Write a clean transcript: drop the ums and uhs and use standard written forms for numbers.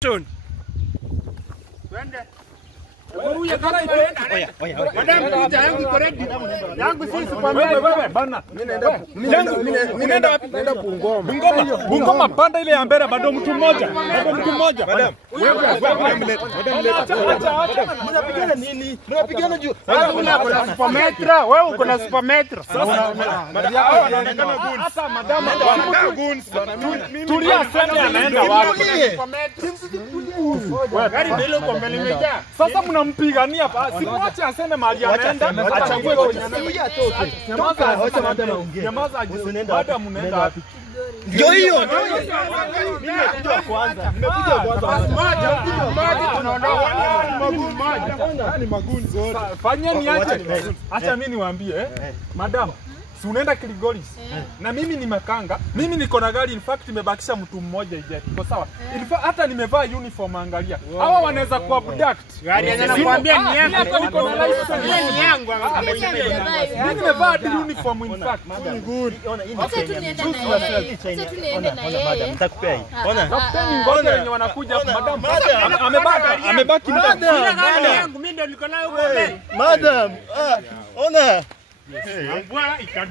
Twende. Wewe kana oya. Madam kuja yangu correct. Yangu si supermarket. Wewe bana. Mimi naenda wapi? Naenda Bungoma panda ile ya mbele bado mtu mmoja. Madam. Mnapigana nini? Mnapigana juu. Kuna supermetro. Wewe uko na supermetro. Hata madam goons. Tulia sasa anaenda wapi? Gari ndio uko mbele imejaa. Sasa mnampigania simwache aseme mahali anaenda achague kwenye nyamaza baada mnaenda wapi? Ndio hiyo. Nimekuja kwanza. Maji tunaondoka. Ni magunzi zote. Fanyeni aje. Acha mimi niwaambie madam. Si unaenda Kilgoris na mimi nimekanga, mimi niko na gari, in fact nimebakisha mtu mmoja ije. Iko sawa? In fact hata nimevaa uniform, angalia. Hawa wanaweza kuwa abduct. Gari anakuambia ni yako. Hata niko na license Ni yangu. mimi nimevaa uniform, in fact. Madam, nitakupea hii. Ona. Kapteni ngoja wenye wanakuja hapa madam. Amebaki Yangu mimi ndio niko nayo huko mbele. Madam, ona. Mbwa